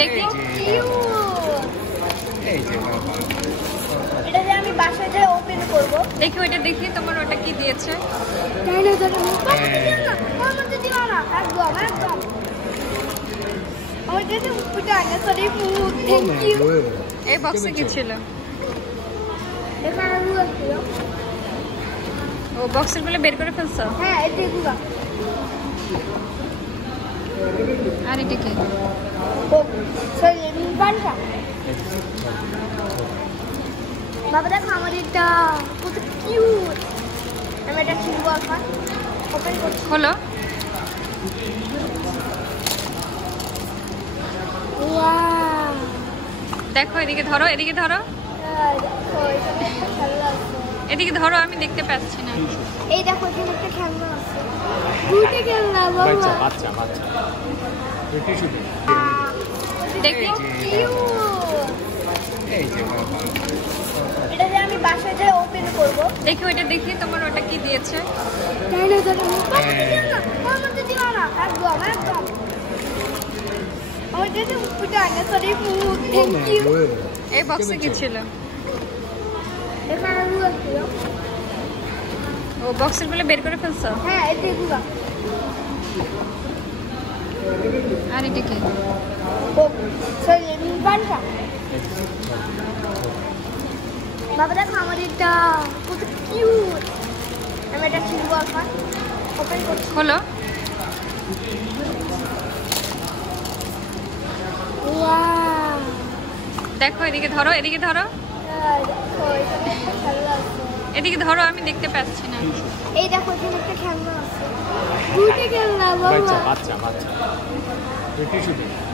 দেখি এটা যে আমি বাসায় যাই ওপেন করব। দেখি ওইটা দেখি তোমার ওটা কি দিয়েছে। তাইলে তো আমাদের দিও না একদম একদম। আমার কাছে পুটা না সরি ফুড থ্যাংক ইউ। এই বক্সে কি ছিল? এখানে রুল ছিল। ও বক্সের গুলো বের করে ফেলছো? হ্যাঁ এটা এগুলা। আর এটা কি? ও সরি বানটা। বাবা দেখো আমার এটা কত কিউট। আমি এটা খুলবো এখন। ওপেন করছি। হলো। ওয়াও। দেখো এদিকে ধরো, এদিকে ধরো, দেখো এটা একটা খেলনা আছে। এদিকে ধরো, আমি দেখতে পাচ্ছি না। এই দেখো এখানে একটা খেলনা আছে। দুটো খেলনা বাবা। বাচ্চা বাচ্চা টিস্যু দেখি এই যে এটা যে আমি বাসায় যাই ওপেন করব। দেখি ওইটা দেখি তোমার ওটা কি দিয়েছে। তাইলে তো আমাদের দিও না একদম একদম। আমার কাছে পুটা না সরি ফুড থ্যাংক ইউ। এই বক্সে কি ছিল? এখানে রুল ছিল। ও বক্সের গুলো বের করে ফেলছো? হ্যাঁ এটা এগুলা। আর এটা কি? ও সরি বানটা। বাবা দেখো আমার এটা কত কিউট। আমি এটা খুলবো এখন। ওপেন করছি। হলো। ওয়াও। দেখো এদিকে ধরো, এদিকে ধরো, দেখো এখানে একটা খেলনা আছে। এদিকে ধরো, আমি দেখতে পাচ্ছি না। এই দেখো এখানে একটা খেলনা আছে। দুটো খেলনা বাবা। বাচ্চা বাচ্চা টিস্যু